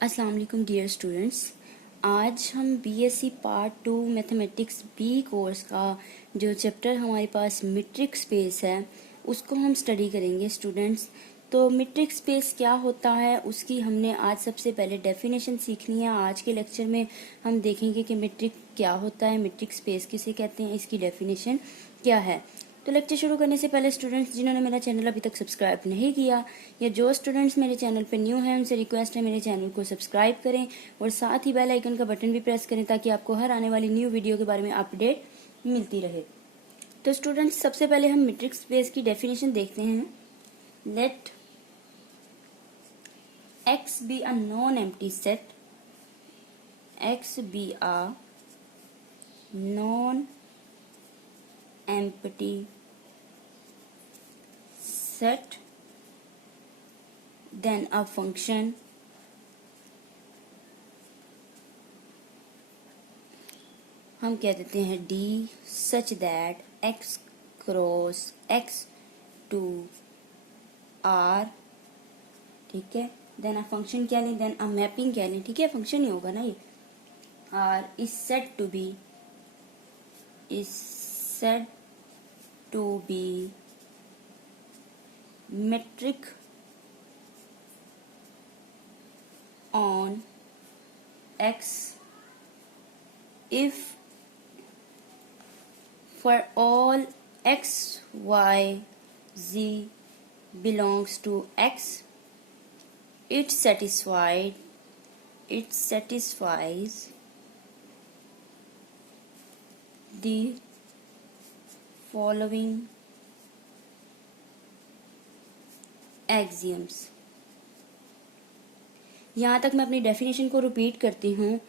अस्सलाम वालेकुम dear students. आज हम BSc part 2 mathematics B course का जो चैप्टर हमारे पास मीट्रिक स्पेस है उसको हम स्टडी करेंगे स्टूडेंट्स। तो मीट्रिक स्पेस क्या होता है उसकी हमने आज सबसे पहले डेफिनेशन सीखनी है। आज के लेक्चर में हम देखेंगे कि मीट्रिक क्या होता है, मीट्रिक स्पेस किसे कहते हैं, इसकी डेफिनेशन क्या है। तो लेक्चर शुरू करने से पहले स्टूडेंट्स जिन्होंने मेरा चैनल अभी तक सब्सक्राइब नहीं किया या जो स्टूडेंट्स मेरे चैनल पर न्यू हैं उनसे रिक्वेस्ट है मेरे चैनल को सब्सक्राइब करें और साथ ही बेल आइकन का बटन भी प्रेस करें ताकि आपको हर आने वाली न्यू वीडियो के बारे में अपडेट मिलती रहे। तो स्टूडेंट्स सबसे पहले हम मीट्रिक स्पेस की डेफिनेशन देखते हैं। Let x be a non empty set, x be a non empty set, then a function हम कह देते हैं d such that x cross x to r, ठीक है। देन अ फंक्शन क्या लें, देन अ मैपिंग क्या लें, ठीक है, फंक्शन ही होगा ना ये। r is said to be metric on x if for all x, y, z belongs to x, it satisfies the following axioms। यहां तक मैं अपनी डेफिनेशन को रिपीट करती हूँ।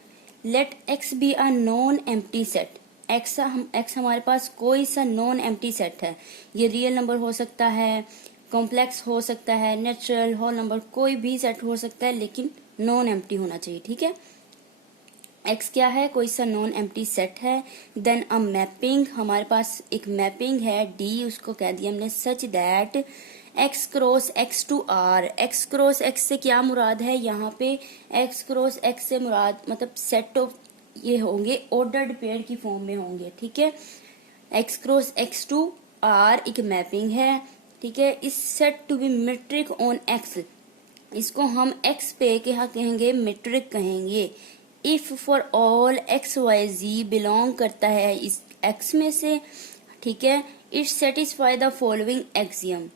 Let x be a non empty set. X हमारे पास कोई सा नॉन एम्प्टी सेट है। ये रियल नंबर हो सकता है, कॉम्प्लेक्स हो सकता है, नेचुरल, होल नंबर, कोई भी सेट हो सकता है लेकिन नॉन एम्प्टी होना चाहिए, ठीक है। एक्स क्या है, कोई सा नॉन एम्प्टी सेट है। देन अ मैपिंग, हमारे पास एक मैपिंग है डी, उसको कह दिया हमने such that x cross x to r. X cross x से क्या मुराद है, यहाँ पे एक्स क्रॉस एक्स से मुराद मतलब सेट ऑफ ये होंगे ऑर्डर्ड पेयर की फॉर्म में होंगे, ठीक है। X cross x to r एक मैपिंग है, ठीक है। इस set to be metric on x, इसको हम एक्स पे क्या कहेंगे, मीट्रिक कहेंगे। If for all x y z belong करता है इस एक्स में से, ठीक है। It satisfy the following axiom.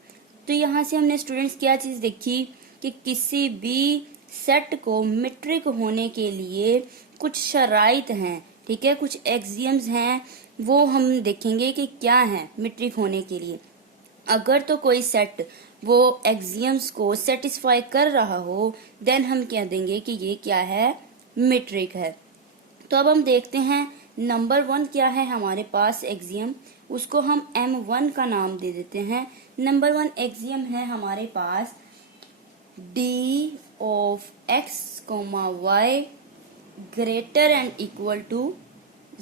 तो यहाँ से हमने स्टूडेंट्स क्या चीज देखी कि किसी भी सेट को मीट्रिक होने के लिए कुछ शराइत हैं, ठीक है, कुछ एक्सियम्स हैं, वो हम देखेंगे कि क्या है मीट्रिक होने के लिए। अगर तो कोई सेट वो एक्सियम्स को सेटिस्फाई कर रहा हो देन हम कह देंगे कि ये क्या है, मीट्रिक है। तो अब हम देखते हैं नंबर 1 क्या है हमारे पास एक्सियम, उसको हम M1 का नाम दे देते हैं। नंबर 1 एक्सियम है हमारे पास d of x, y greater and equal to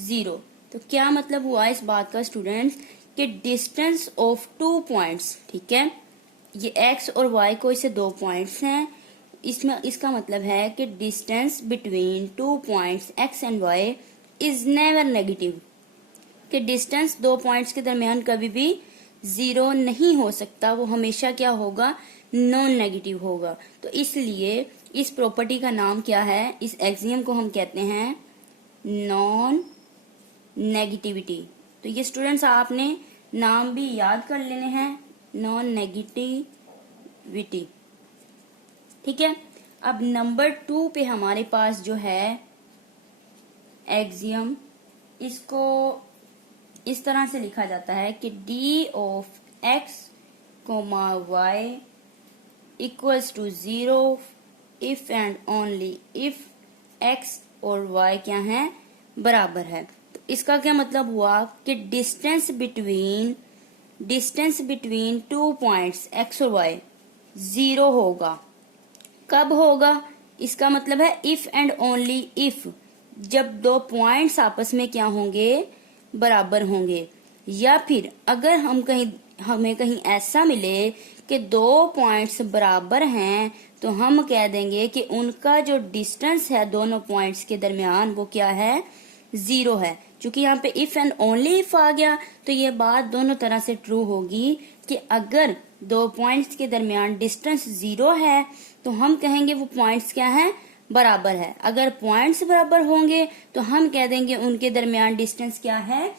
0। तो क्या मतलब हुआ इस बात का स्टूडेंट्स कि डिस्टेंस ऑफ 2 पॉइंट्स, ठीक है, ये x और y कोई से 2 पॉइंट्स हैं, इसमें इसका मतलब है कि distance between 2 points x and y is never negative, कि डिस्टेंस 2 पॉइंट्स के दरमियान कभी भी 0 नहीं हो सकता, वो हमेशा क्या होगा, नॉन नेगेटिव होगा। तो इसलिए इस प्रॉपर्टी का नाम क्या है, इस एक्सियम को हम कहते हैं नॉन नेगेटिविटी। तो ये स्टूडेंट्स आपने नाम भी याद कर लेने हैं, नॉन नेगेटिविटी, ठीक है। अब नंबर 2 पे हमारे पास जो है एक्सियम, इसको इस तरह से लिखा जाता है कि d of x, y equals to 0 if and only if x और y क्या है, बराबर है। तो इसका क्या मतलब हुआ कि डिस्टेंस बिटवीन 2 पॉइंट्स x और y 0 होगा। कब होगा, इसका मतलब है इफ एंड ओनली इफ, जब 2 पॉइंट्स आपस में क्या होंगे, बराबर होंगे। या फिर अगर हम कहीं हमें कहीं ऐसा मिले कि दो पॉइंट्स बराबर हैं, तो हम कह देंगे कि उनका जो डिस्टेंस है दोनों पॉइंट्स के दरमियान वो क्या है, 0 है। क्योंकि यहाँ पे इफ एंड ओनली इफ आ गया तो ये बात दोनों तरह से ट्रू होगी कि अगर दो पॉइंट्स के दरमियान डिस्टेंस 0 है तो हम कहेंगे वो पॉइंट्स क्या है, बराबर है। अगर पॉइंट्स बराबर होंगे तो हम कह देंगे उनके दरमियान डिस्टेंस क्या है,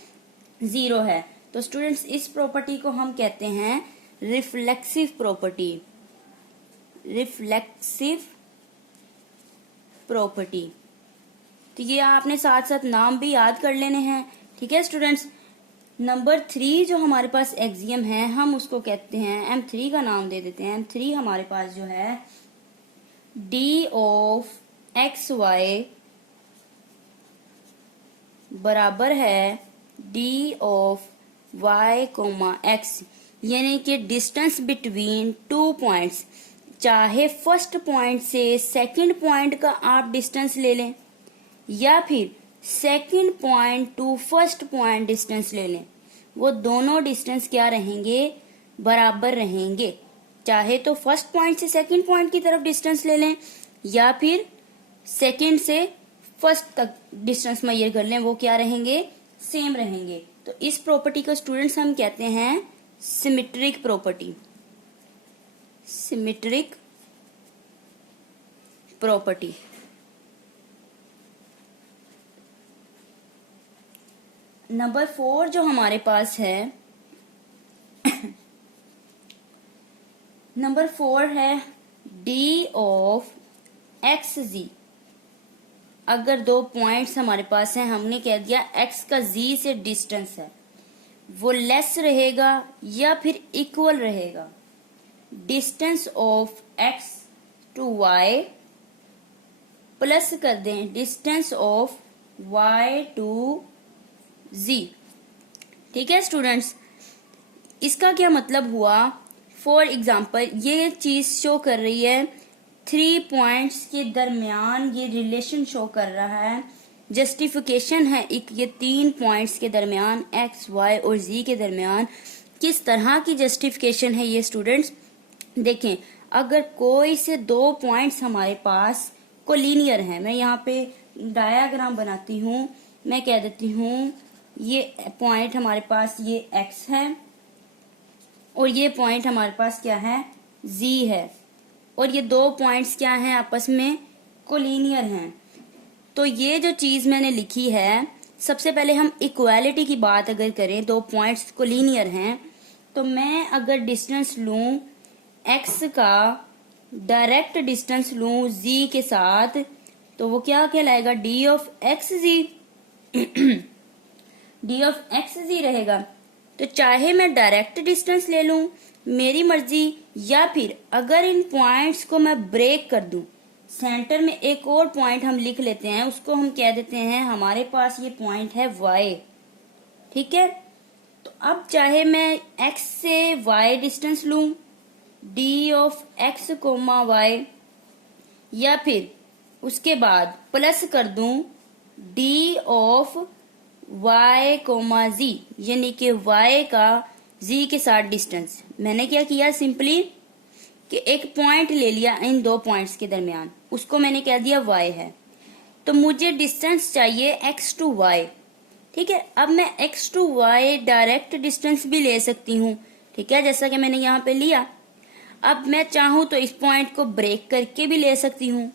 0 है। तो स्टूडेंट्स इस प्रॉपर्टी को हम कहते हैं रिफ्लेक्सिव प्रॉपर्टी। Reflexive property. तो ये आपने साथ साथ नाम भी याद कर लेने हैं, ठीक है स्टूडेंट्स। नंबर 3 जो हमारे पास एक्सियम है हम उसको कहते हैं, M3 का नाम दे देते हैं। M3 हमारे पास जो है D ऑफ XY बराबर है D ऑफ Y, X, यानी कि डिस्टेंस बिटवीन टू पॉइंट्स। चाहे फर्स्ट पॉइंट से सेकंड पॉइंट का आप डिस्टेंस ले लें या फिर second point two first point distance ले लें, वो दोनों डिस्टेंस क्या रहेंगे, बराबर रहेंगे। चाहे तो फर्स्ट पॉइंट से सेकंड पॉइंट की तरफ डिस्टेंस ले लें या फिर सेकंड से फर्स्ट तक डिस्टेंस मेजर कर लें, वो क्या रहेंगे, सेम रहेंगे। तो इस प्रॉपर्टी को स्टूडेंट्स हम कहते हैं symmetric property. Symmetric property. Number 4 जो हमारे पास है नंबर 4 है D ऑफ XZ। अगर दो पॉइंट्स हमारे पास हैं, हमने कह दिया x का z से डिस्टेंस है, वो लेस रहेगा या फिर इक्वल रहेगा distance of x to y plus कर दें distance of y to z। ठीक है स्टूडेंट्स, इसका क्या मतलब हुआ। फॉर एग्जाम्पल ये चीज शो कर रही है 3 पॉइंट्स के दरमियान, ये रिलेशन शो कर रहा है, जस्टिफिकेशन है एक, ये 3 पॉइंट्स के दरमियान x, y और z के दरमियान किस तरह की जस्टिफिकेशन है ये स्टूडेंट्स देखें। अगर कोई से दो पॉइंट्स हमारे पास कोलिनियर हैं, मैं यहाँ पे डायाग्राम बनाती हूँ, मैं कह देती हूँ ये पॉइंट हमारे पास ये x है और ये पॉइंट हमारे पास क्या है, z है, और ये दो पॉइंट्स क्या हैं, आपस में कोलिनियर हैं। तो ये जो चीज मैंने लिखी है, सबसे पहले हम इक्वालिटी की बात अगर करें, दो पॉइंट्स कोलिनियर हैं, तो मैं अगर डिस्टेंस लूं x का, डायरेक्ट डिस्टेंस लूं z के साथ, तो वो क्या कहलाएगा, d of xz। d of xz रहेगा। तो चाहे मैं डायरेक्ट डिस्टेंस ले लूं, मेरी मर्जी, या फिर अगर इन पॉइंट्स को मैं ब्रेक कर दूं, सेंटर में एक और पॉइंट हम लिख लेते हैं, उसको हम कह देते हैं हमारे पास ये पॉइंट है y। ठीक है, तो अब चाहे मैं x से y डिस्टेंस लूं, d ऑफ x, y, या फिर उसके बाद प्लस कर दूं d ऑफ y, z, यानी कि y का z के साथ डिस्टेंस। मैंने क्या किया, सिंपली कि एक पॉइंट ले लिया इन दो पॉइंट्स के दरमियान, उसको मैंने कह दिया y है। तो मुझे डिस्टेंस चाहिए x टू y। ठीक है, अब मैं x to y direct distance भी ले सकती हूँ, ठीक है, जैसा कि मैंने यहाँ पे लिया। अब मैं चाहूँ तो इस पॉइंट को ब्रेक करके भी ले सकती हूँ,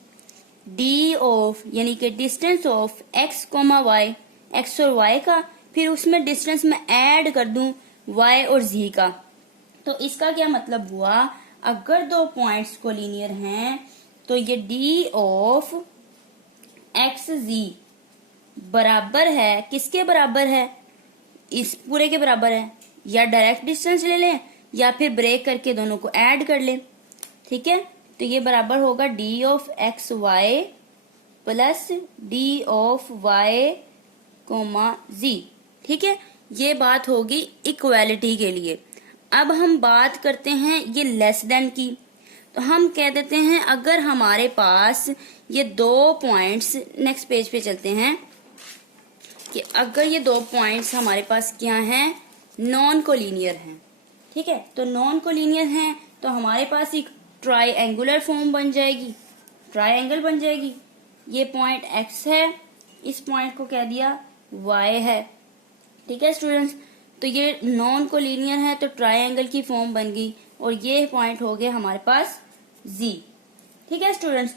d ऑफ, यानी कि distance of x, y, x और y का, फिर उसमें डिस्टेंस में ऐड कर दूं y और z का। तो इसका क्या मतलब हुआ, अगर दो पॉइंट्स कोलिनियर हैं तो ये d ऑफ xz बराबर है, किसके बराबर है, इस पूरे के बराबर है। या डायरेक्ट डिस्टेंस ले लें या फिर ब्रेक करके दोनों को ऐड कर लें। ठीक है, तो ये बराबर होगा d of xy plus d of y, z। ठीक है, ये बात होगी इक्वालिटी के लिए। अब हम बात करते हैं ये लेस देन की, तो हम कह देते हैं अगर हमारे पास ये दो पॉइंट्स, नेक्स्ट पेज पे चलते हैं, कि अगर ये दो पॉइंट्स हमारे पास क्या हैं, नॉन कोलिनियर हैं। ठीक है, तो नॉन कोलिनियर हैं तो हमारे पास एक ट्राइएंगुलर फॉर्म बन जाएगी, ट्राइएंगल बन जाएगी। ये पॉइंट x है, इस पॉइंट को कह दिया y है। ठीक है स्टूडेंट्स, तो ये नॉन कोलिनियर है तो ट्राइएंगल की फॉर्म बन गई और ये पॉइंट हो गए हमारे पास z। ठीक है स्टूडेंट्स,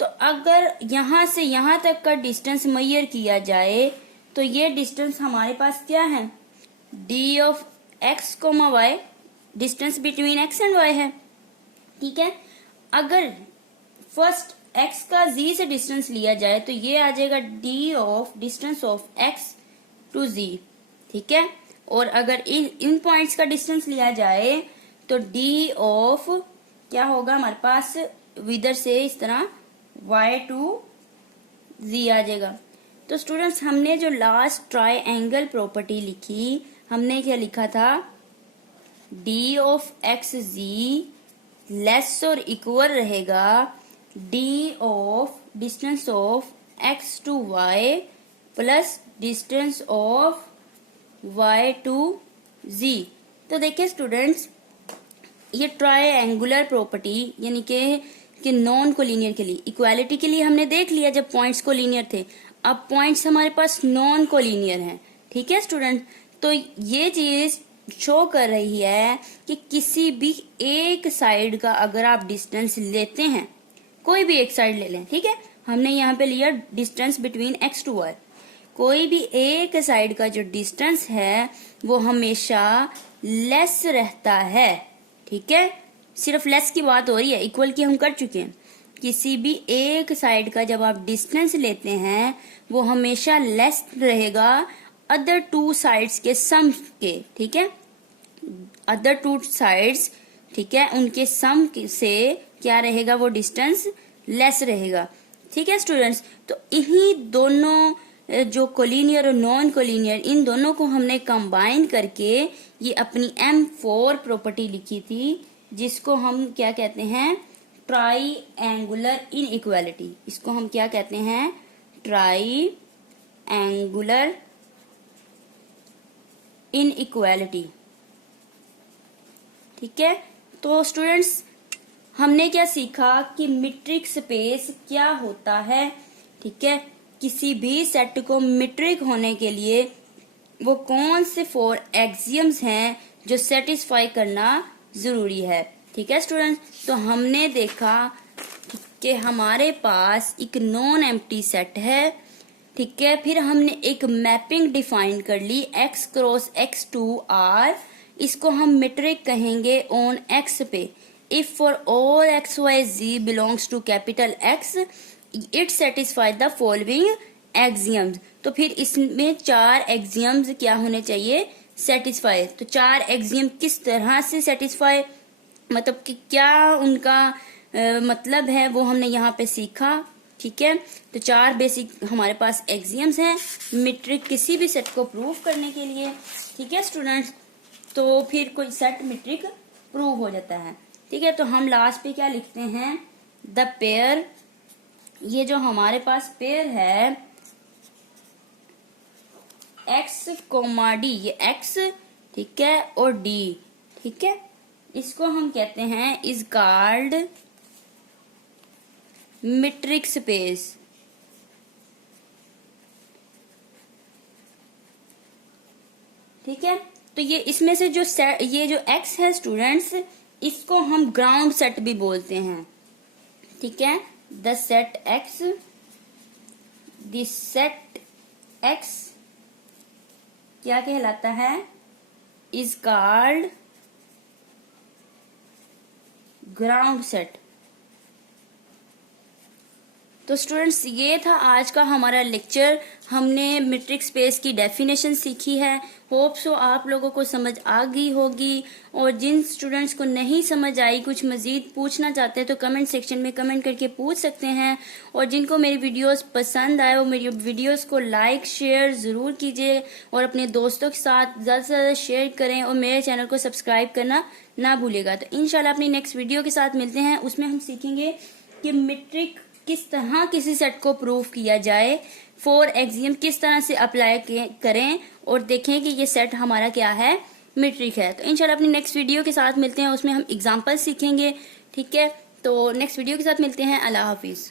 तो अगर यहां से यहां तक का डिस्टेंस मेजर किया जाए तो ये डिस्टेंस हमारे पास क्या है, d of x, y, distance between x and y है। ठीक है, अगर फर्स्ट x का z से डिस्टेंस लिया जाए तो ये आ जाएगा d of distance of x to z। ठीक है, और अगर इन पॉइंट्स का डिस्टेंस लिया जाए तो d ऑफ क्या होगा हमारे पास, इधर से इस तरह y टू z आ जाएगा। तो स्टूडेंट्स हमने जो लास्ट ट्राइएंगल प्रॉपर्टी लिखी, हमने क्या लिखा था, d of x z less और इक्वल रहेगा d of distance of x to y plus distance of y to z। तो देखिए स्टूडेंट्स, ये ट्राइएंगुलर प्रॉपर्टी यानी कि नॉन कोलिनियर के लिए, इक्वालिटी के लिए हमने देख लिया जब पॉइंट्स कोलिनियर थे, अब पॉइंट्स हमारे पास नॉन कोलिनियर हैं। ठीक है स्टूडेंट, तो ये चीज शो कर रही है कि किसी भी एक साइड का अगर आप डिस्टेंस लेते हैं, कोई भी एक साइड ले लें, ठीक है, हमने यहाँ पे लिया distance between x to y, कोई भी एक साइड का जो डिस्टेंस है वो हमेशा लेस रहता है। ठीक है, सिर्फ लेस की बात हो रही है, इक्वल की हम कर चुके हैं। किसी भी एक साइड का जब आप डिस्टेंस लेते हैं वो हमेशा लेस रहेगा अदर टू साइड्स के सम के। ठीक है, अदर टू साइड्स, ठीक है, उनके सम से क्या रहेगा, वो डिस्टेंस लेस रहेगा। ठीक है स्टूडेंट्स, तो इन्हीं दोनों जो कोलिनियर और नॉन कोलिनियर, इन दोनों को हमने कंबाइन करके ये अपनी M4 प्रॉपर्टी लिखी थी, जिसको हम क्या कहते हैं, ट्राइएंगुलर इनइक्वालिटी। इसको हम क्या कहते हैं, ट्राइएंगुलर इनइक्वालिटी। ठीक है, तो स्टूडेंट्स हमने क्या सीखा कि मीट्रिक स्पेस क्या होता है। ठीक है, किसी भी सेट को मीट्रिक होने के लिए वो कौन से 4 एक्सियम्स हैं जो सेटिस्फाई करना जरूरी है। ठीक है स्टूडेंट्स, तो हमने देखा कि हमारे पास एक नॉन एम्प्टी सेट है। ठीक है, फिर हमने एक मैपिंग डिफाइन कर ली x cross x to r, इसको हम मीट्रिक कहेंगे ऑन x पे। If for all x y z belongs to capital X it satisfy the following axioms. तो फिर इसमें 4 एक्सियम्स क्या होने चाहिए, सेटिस्फाई। तो 4 एक्सियम किस तरह से सेटिस्फाई, मतलब कि क्या उनका मतलब है, वो हमने यहाँ पे सीखा। ठीक है, तो 4 बेसिक हमारे पास एक्सियम्स हैं मीट्रिक किसी भी सेट को प्रूव करने के लिए। ठीक है स्टूडेंट्स, तो फिर कोई सेट मीट्रिक प्रूव हो जाता है। ठीक है, तो हम लास्ट पे क्या लिखते हैं, द पेयर, ये जो हमारे पास पेयर है x, d, ये x, ठीक है, और d, ठीक है, इसको हम कहते हैं इज कॉल्ड मीट्रिक स्पेस। ठीक है, तो ये इसमें से जो ये जो x है स्टूडेंट्स, इसको हम ग्राउंड सेट भी बोलते हैं। ठीक है, the set x, this set x क्या कहलाता है, इज कॉल्ड ग्राउंड सेट। तो स्टूडेंट्स ये था आज का हमारा लेक्चर, हमने मीट्रिक स्पेस की डेफिनेशन सीखी है। होप सो आप लोगों को समझ आ गई होगी, और जिन स्टूडेंट्स को नहीं समझ आई, कुछ मजीद पूछना चाहते हैं तो कमेंट सेक्शन में कमेंट करके पूछ सकते हैं। और जिनको मेरी वीडियोस पसंद आए वो मेरी वीडियोस को लाइक शेयर ज़रूर कीजिए और अपने दोस्तों के साथ ज़्यादा से ज़्यादा शेयर करें, और मेरे चैनल को सब्सक्राइब करना ना भूलिएगा। तो इंशाल्लाह अपनी नेक्स्ट वीडियो के साथ मिलते हैं, उसमें हम सीखेंगे कि मीट्रिक किस तरह किसी सेट को प्रूव किया जाए, 4 एक्सियम किस तरह से अप्लाई करें, और देखें कि ये सेट हमारा क्या है, मीट्रिक है। तो इंशाल्लाह अपनी नेक्स्ट वीडियो के साथ मिलते हैं, उसमें हम एग्जाम्पल सीखेंगे। ठीक है, तो नेक्स्ट वीडियो के साथ मिलते हैं। अल्लाह हाफिज़।